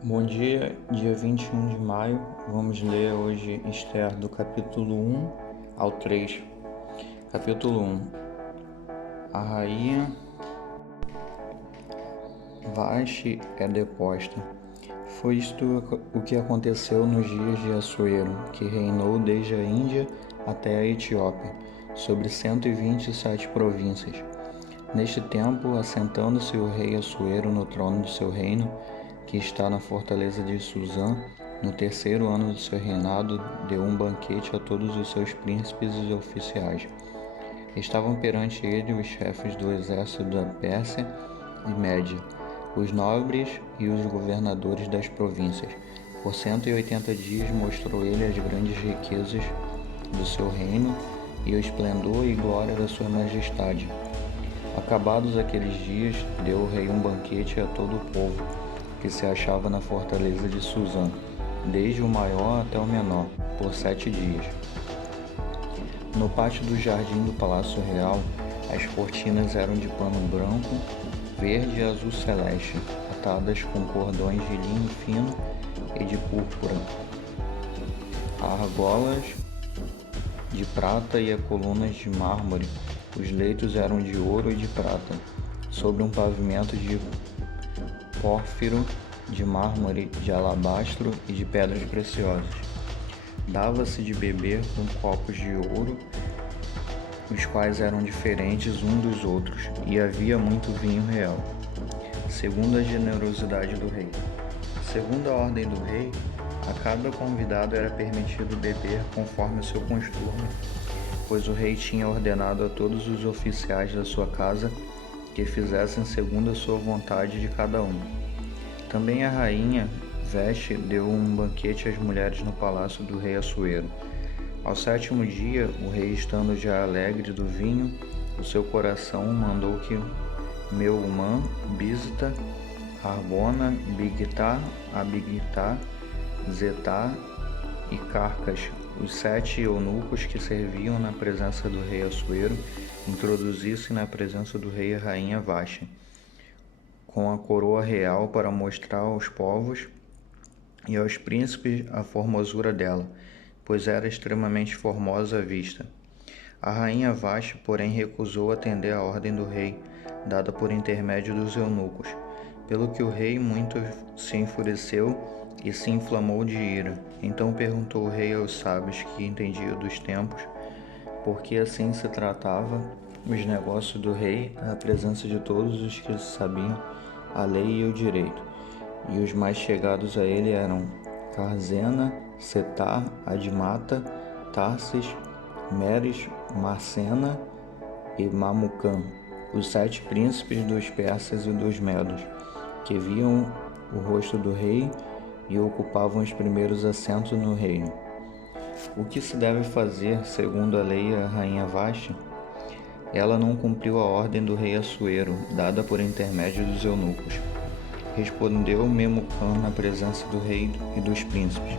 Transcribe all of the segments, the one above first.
Bom dia, dia 21 de maio, vamos ler hoje Esther do capítulo 1 ao 3. Capítulo 1. A rainha Vaste é deposta. Foi isto o que aconteceu nos dias de Assuero, que reinou desde a Índia até a Etiópia, sobre 127 províncias. Neste tempo, assentando-se o rei Assuero no trono do seu reino, que está na fortaleza de Susã, no terceiro ano do seu reinado, deu um banquete a todos os seus príncipes e oficiais. Estavam perante ele os chefes do exército da Pérsia e Média, os nobres e os governadores das províncias. Por 180 dias mostrou ele as grandes riquezas do seu reino e o esplendor e glória da sua majestade. Acabados aqueles dias, deu o rei um banquete a todo o povo que se achava na fortaleza de Susã, desde o maior até o menor, por 7 dias. No pátio do jardim do Palácio Real, as cortinas eram de pano branco, verde e azul celeste, atadas com cordões de linho fino e de púrpura, argolas de prata e colunas de mármore. Os leitos eram de ouro e de prata, sobre um pavimento de pórfiro, de mármore, de alabastro e de pedras preciosas. Dava-se de beber com copos de ouro, os quais eram diferentes uns dos outros, e havia muito vinho real, segundo a generosidade do rei. Segundo a ordem do rei, a cada convidado era permitido beber conforme o seu costume, pois o rei tinha ordenado a todos os oficiais da sua casa que fizessem segundo a sua vontade de cada um. Também a rainha Veste deu um banquete às mulheres no palácio do rei Assuero. Ao 7º dia, o rei, estando já alegre do vinho, o seu coração mandou que Meumã, Bizta, Harbona, Bigtá, Abigtá, Zetá e Carcas, os 7 eunucos que serviam na presença do rei Assuero, introduzissem na presença do rei e rainha Vashti, com a coroa real, para mostrar aos povos e aos príncipes a formosura dela, pois era extremamente formosa à vista. A rainha Vashti, porém, recusou atender à ordem do rei, dada por intermédio dos eunucos, pelo que o rei muito se enfureceu e se inflamou de ira. Então perguntou o rei aos sábios que entendiam dos tempos, porque assim se tratava os negócios do rei à presença de todos os que sabiam a lei e o direito. E os mais chegados a ele eram Carzena, Setar, Admata, Tarsis, Meres, Marcena e Mamucã, os 7 príncipes dos persas e dos medos, que viam o rosto do rei e ocupavam os primeiros assentos no reino. O que se deve fazer segundo a lei a rainha Vashti? Ela não cumpriu a ordem do rei Assuero, dada por intermédio dos eunucos. Respondeu Memucã na presença do rei e dos príncipes.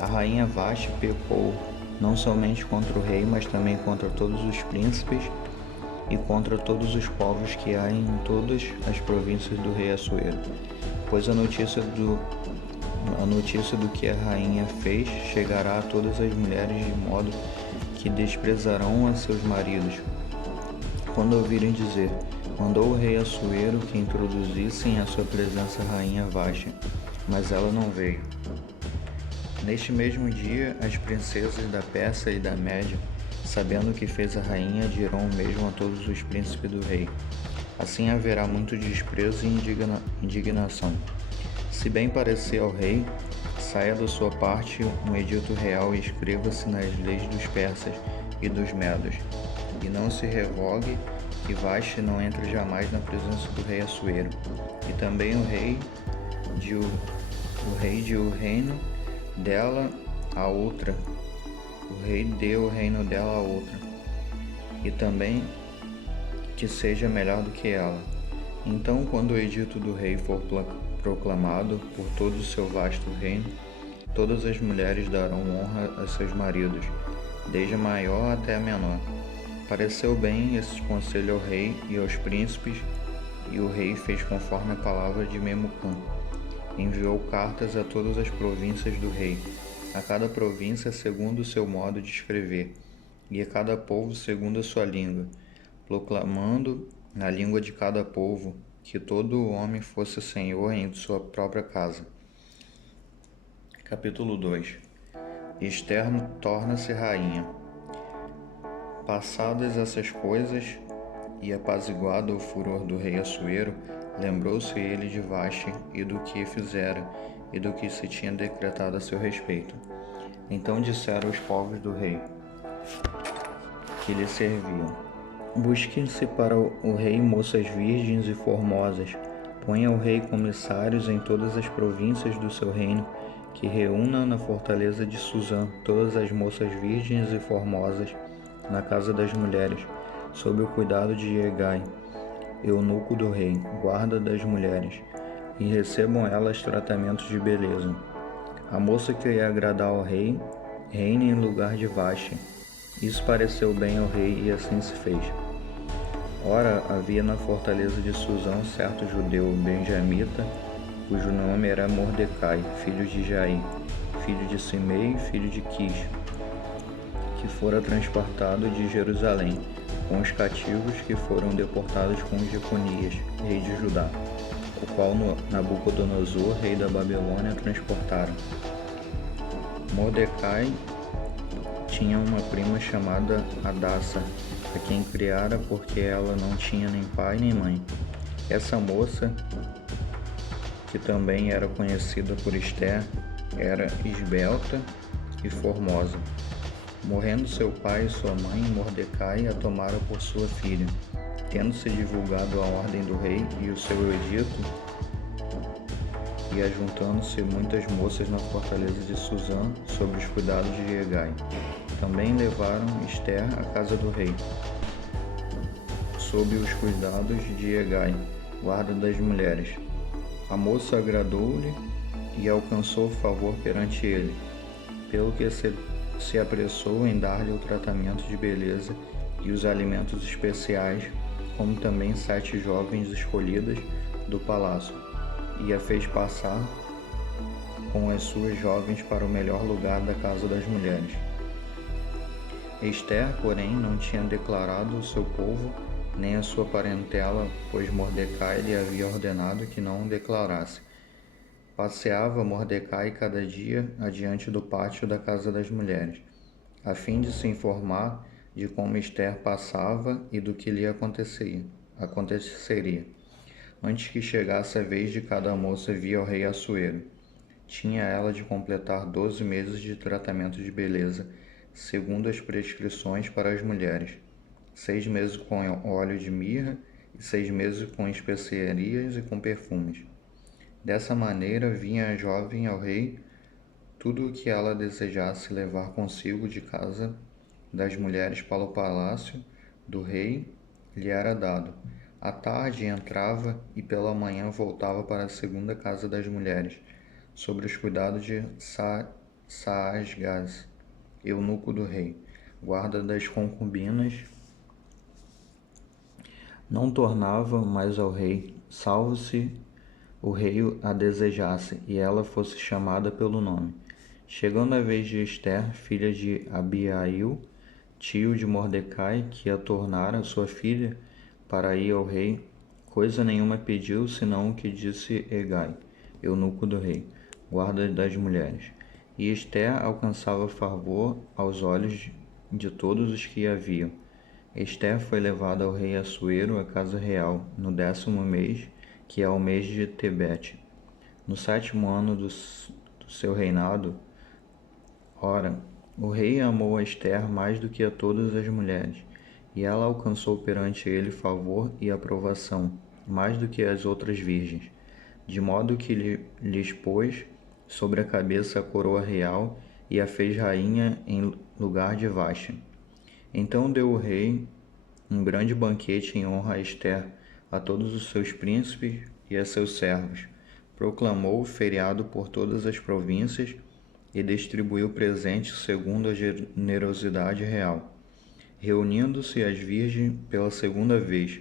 A rainha Vashti pecou não somente contra o rei, mas também contra todos os príncipes e contra todos os povos que há em todas as províncias do rei Assuero, pois a notícia do que a rainha fez chegará a todas as mulheres, de modo que desprezarão a seus maridos, quando ouvirem dizer: mandou o rei Assuero que introduzissem à sua presença a rainha Vashti, mas ela não veio. Neste mesmo dia, as princesas da Pérsia e da Média, sabendo o que fez a rainha, dirão o mesmo a todos os príncipes do rei. Assim haverá muito desprezo e indignação. Se bem parecer ao rei, saia da sua parte um edito real e escreva-se nas leis dos persas e dos medos, e não se revogue que Vashti não entre jamais na presença do rei Assuero. E também o rei de o reino dela a outra. O rei deu o reino dela a outra, e também que seja melhor do que ela. Então, quando o edito do rei for proclamado por todo o seu vasto reino, todas as mulheres darão honra a seus maridos, desde a maior até a menor. Pareceu bem esse conselho ao rei e aos príncipes, e o rei fez conforme a palavra de Memucã. enviou cartas a todas as províncias do rei, a cada província segundo o seu modo de escrever, e a cada povo segundo a sua língua, proclamando na língua de cada povo que todo homem fosse senhor em sua própria casa. Capítulo 2. Esther torna-se rainha. Passadas essas coisas, e apaziguado o furor do rei Assuero, lembrou-se ele de Vaste e do que fizera, e do que se tinha decretado a seu respeito. Então disseram os povos do rei, que lhe serviam: busquem-se para o rei moças virgens e formosas, ponha ao rei comissários em todas as províncias do seu reino, que reúna na fortaleza de Suzã todas as moças virgens e formosas, na casa das mulheres, sob o cuidado de Hegai, eunuco do rei, guarda das mulheres, e recebam elas tratamentos de beleza. A moça que ia agradar ao rei, reine em lugar de Vaste. Isso pareceu bem ao rei, e assim se fez. Ora, havia na fortaleza de Suzã um certo judeu benjamita, cujo nome era Mordecai, filho de Jair, filho de Simei, filho de Quis, que fora transportado de Jerusalém, com os cativos que foram deportados com Jeconias, rei de Judá, o qual Nabucodonosor, rei da Babilônia, transportaram. Mordecai tinha uma prima chamada Hadassa, a quem criara porque ela não tinha nem pai nem mãe. Essa moça, que também era conhecida por Esther, era esbelta e formosa. Morrendo seu pai e sua mãe, Mordecai a tomaram por sua filha. Tendo-se divulgado a ordem do rei e o seu edito, e ajuntando-se muitas moças na fortaleza de Suzã, sob os cuidados de Hegai, também levaram Esther à casa do rei, sob os cuidados de Hegai, guarda das mulheres. A moça agradou-lhe e alcançou favor perante ele, pelo que se apressou em dar-lhe o tratamento de beleza e os alimentos especiais, como também 7 jovens escolhidas do palácio, e a fez passar com as suas jovens para o melhor lugar da casa das mulheres. Esther, porém, não tinha declarado o seu povo nem a sua parentela, pois Mordecai lhe havia ordenado que não o declarasse. Passeava Mordecai cada dia adiante do pátio da casa das mulheres, a fim de se informar de como Esther passava e do que lhe aconteceria, antes que chegasse a vez de cada moça vir ao rei Assuero. Tinha ela de completar 12 meses de tratamento de beleza, segundo as prescrições para as mulheres, 6 meses com óleo de mirra e 6 meses com especiarias e com perfumes. Dessa maneira vinha a jovem ao rei tudo o que ela desejasse levar consigo de casa das mulheres para o palácio do rei lhe era dado. À tarde entrava e pela manhã voltava para a segunda casa das mulheres, sob os cuidados de Saasgaz, eunuco do rei, guarda das concubinas. Não tornava mais ao rei, salvo se o rei a desejasse e ela fosse chamada pelo nome. Chegando a vez de Esther, filha de Abiail, tio de Mordecai, que a tornara sua filha para ir ao rei, coisa nenhuma pediu, senão o que disse Hegai, eunuco do rei, guarda das mulheres. E Esther alcançava favor aos olhos de todos os que a viam. Esther foi levada ao rei Assuero à casa real, no 10º mês, que é o mês de Tebete, no 7º ano do seu reinado. Ora, o rei amou a Esther mais do que a todas as mulheres, e ela alcançou perante ele favor e aprovação, mais do que as outras virgens, de modo que lhes pôs sobre a cabeça a coroa real e a fez rainha em lugar de Vaste. Então deu o rei um grande banquete em honra a Esther, a todos os seus príncipes e a seus servos. Proclamou feriado por todas as províncias e distribuiu presentes segundo a generosidade real. Reunindo-se as virgens pela segunda vez,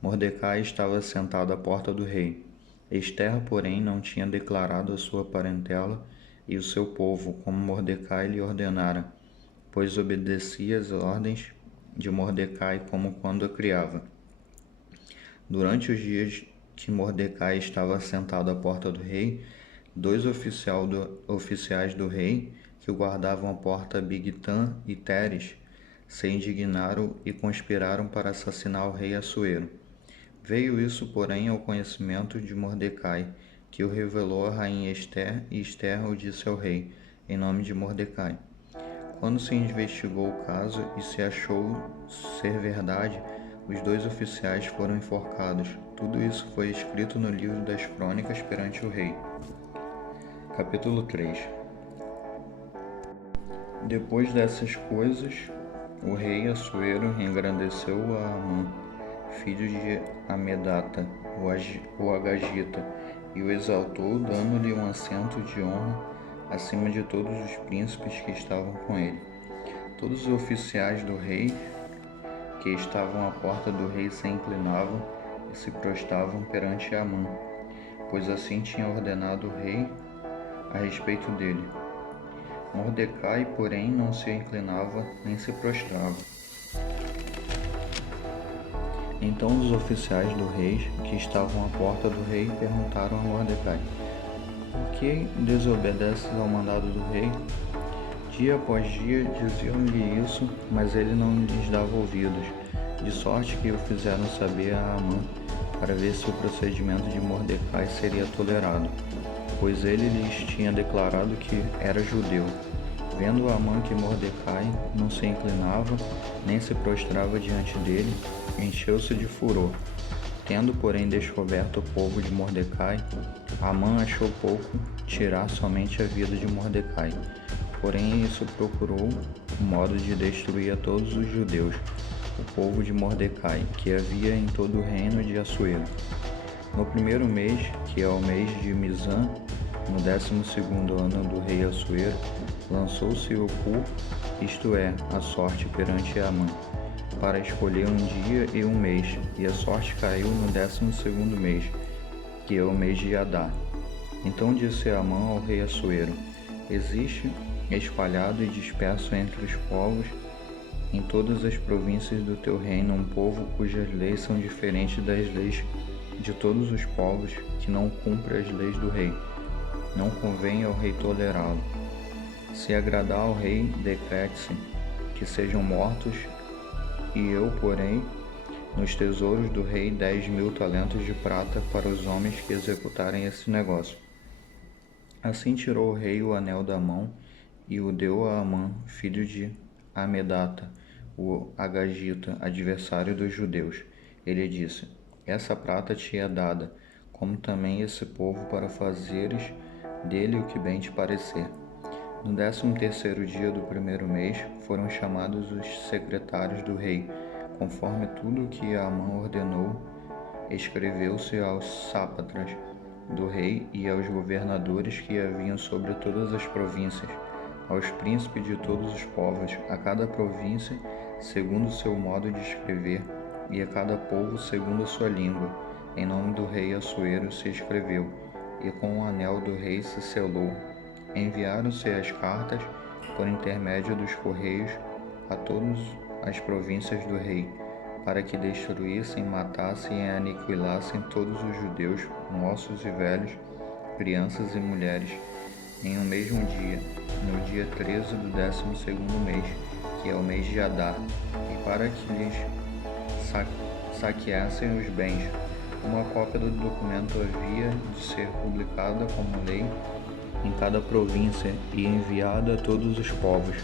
Mordecai estava sentado à porta do rei. Esther, porém, não tinha declarado a sua parentela e o seu povo, como Mordecai lhe ordenara, pois obedecia às ordens de Mordecai como quando a criava. Durante os dias que Mordecai estava sentado à porta do rei, 2 oficiais do rei, que guardavam a porta, Bigtan e Teres, se indignaram e conspiraram para assassinar o rei Assuero. Veio isso, porém, ao conhecimento de Mordecai, que o revelou à rainha Esther, e Esther o disse ao rei, em nome de Mordecai. Quando se investigou o caso e se achou ser verdade, os 2 oficiais foram enforcados. Tudo isso foi escrito no livro das crônicas perante o rei. Capítulo 3. Depois dessas coisas, o rei Assuero engrandeceu a Amã, filho de Amedata, o Agagita, e o exaltou, dando-lhe um assento de honra acima de todos os príncipes que estavam com ele. Todos os oficiais do rei que estavam à porta do rei se inclinavam e se prostravam perante Amã, pois assim tinha ordenado o rei a respeito dele. Mordecai, porém, não se inclinava nem se prostrava. Então os oficiais do rei que estavam à porta do rei perguntaram a Mordecai: Por que desobedeces ao mandado do rei? Dia após dia diziam-lhe isso, mas ele não lhes dava ouvidos, de sorte que o fizeram saber a Amã, para ver se o procedimento de Mordecai seria tolerado, pois ele lhes tinha declarado que era judeu. Vendo Amã que Mordecai não se inclinava, nem se prostrava diante dele, encheu-se de furor. Tendo, porém, descoberto o povo de Mordecai, Amã achou pouco tirar somente a vida de Mordecai. Porém, isso procurou um modo de destruir a todos os judeus, o povo de Mordecai, que havia em todo o reino de Assuero. No primeiro mês, que é o mês de Misã, no 12º ano do rei Assuero, lançou-se o Pur, isto é, a sorte perante Amã, para escolher um dia e um mês, e a sorte caiu no 12º mês, que é o mês de Adar. Então disse Amã ao rei Assuero: Existe, espalhado e disperso entre os povos, em todas as províncias do teu reino, um povo cujas leis são diferentes das leis de todos os povos, que não cumpre as leis do rei. Não convém ao rei tolerá-lo. Se agradar ao rei, decrete-se que sejam mortos, e eu porém nos tesouros do rei 10.000 talentos de prata para os homens que executarem esse negócio. Assim tirou o rei o anel da mão e o deu a Amã, filho de Amedata, o Agagita, adversário dos judeus. Ele disse: Essa prata te é dada, como também esse povo, para fazeres dele o que bem te parecer. No 13º dia do primeiro mês foram chamados os secretários do rei, conforme tudo o que Amã ordenou. Escreveu-se aos sátrapas do rei e aos governadores que haviam sobre todas as províncias, aos príncipes de todos os povos, a cada província segundo o seu modo de escrever, e a cada povo segundo a sua língua. Em nome do rei Assuero se escreveu, e com o anel do rei se selou. Enviaram-se as cartas por intermédio dos correios a todas as províncias do rei, para que destruíssem, matassem e aniquilassem todos os judeus, moços e velhos, crianças e mulheres, em um mesmo dia, no dia 13 do 12º mês, que é o mês de Adar, e para que lhes saqueassem os bens. Uma cópia do documento havia de ser publicada como lei em cada província e enviada a todos os povos,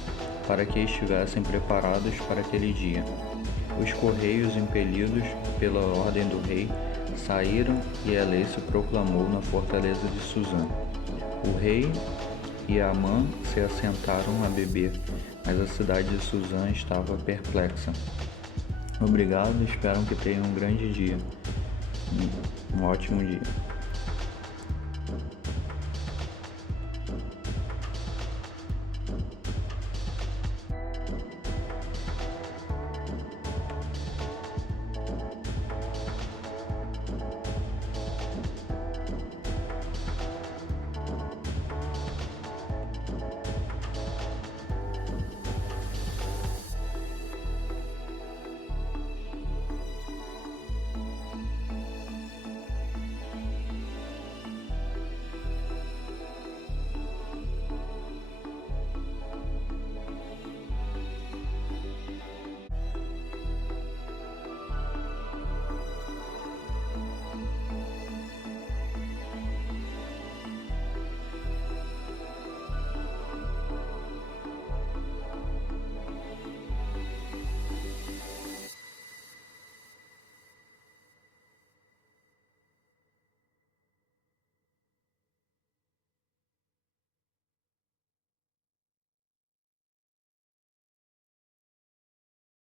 para que estivessem preparados para aquele dia. Os correios, impelidos pela ordem do rei, saíram e a lei se proclamou na fortaleza de Suzã. O rei e Amã se assentaram a beber, mas a cidade de Suzã estava perplexa. Obrigado, espero que tenham um grande dia, um ótimo dia.